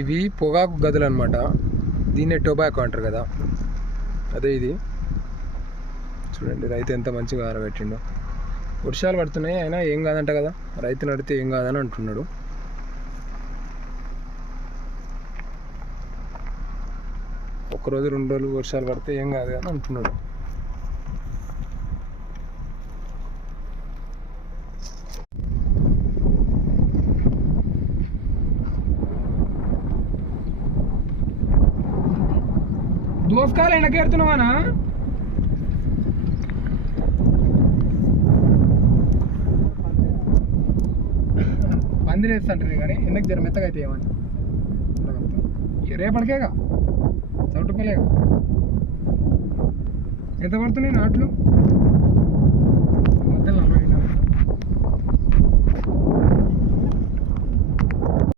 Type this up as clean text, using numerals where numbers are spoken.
ఇవి పొగాకు గదులు అనమాట. దీన్నే టొబాకో అంటారు కదా, అదే ఇది. చూడండి రైతు ఎంత మంచిగా ఆరబెట్టిండో. వర్షాలు పడుతున్నాయి అయినా ఏం కాదంట కదా, రైతు నడితే ఏం కాదని అంటున్నాడు. ఒక్కరోజు 2 రోజులు వర్షాలు పడితే ఏం కాదు అని అంటున్నాడు. దోసకాయలు ఎండకెడుతున్నావానా? పందిరేస్తుంటారు కానీ ఎండకు జర మెత్తగా అయితే ఏమని రేపటికేగా చౌటుపల్లేగా. ఎంత పడుతున్నాయి నాట్లు?